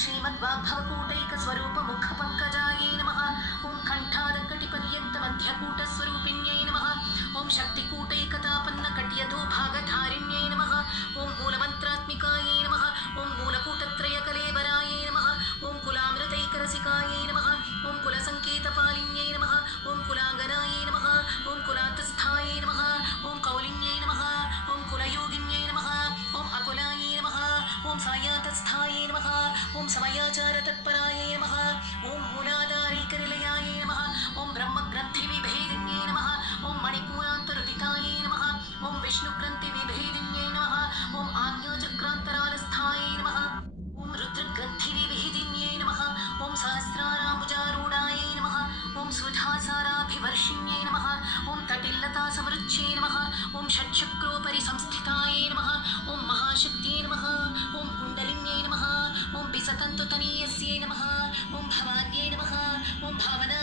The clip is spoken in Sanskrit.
श्रीमद्वाग्भवकूटैकस्वरूपमुखपङ्कजायै नमः। ॐ कण्ठादकटिपर्यन्तमध्यकूटस्वरूपिण्यै नमः। ॐ शक्तिकूटैकतापन्नकट्यतो भागधारिण्यै नमः। ॐ मूलमन्त्रात्मिकायै नमः। ॐ मूलकूटत्रयकलेवरायै नमः। ॐ कुलामृतैकरसिकायै नमः। ॐ कुलसङ्केतपालिन्यै नमः। ॐ कुलाङ्गनायै नमः। ॐ कुलान्तस्थायै नमः। ॐ कौलिन्यै नमः। ॐ कुलयोगिन्यै नमः। ॐ अकुलायै नमः। ॐ सायातस्थायै नमः। ॐ समयाचारतत्परायै नमः। ॐ मूलाधारैकनिलयायै नमः। ॐ ब्रह्मग्रन्थिविभेदिन्यै नमः। ॐ मणिपूरान्तरुदितायै नमः। ॐ विष्णुग्रन्थिविभेदिन्यै नमः। ॐ आज्ञाचक्रान्तरालस्थायै नमः। ॐ रुद्रग्रन्थिविभेदिन्यै नमः। ॐ सहस्राराम्बुजारूढायै नमः। ॐ सुधासाराभिवर्षिण्यै नमः। ॐ तटिल्लतासमरुच्यै नमः। ॐ षट्चक्रोपरि संस्थितायै नमः। ॐ महाशक्त्यै नमः। ॐ कुण्डलिन्यै नमः। ॐ विसतन्तुतनीयस्यै नमः। ॐ भवान्यै नमः। ॐ भावना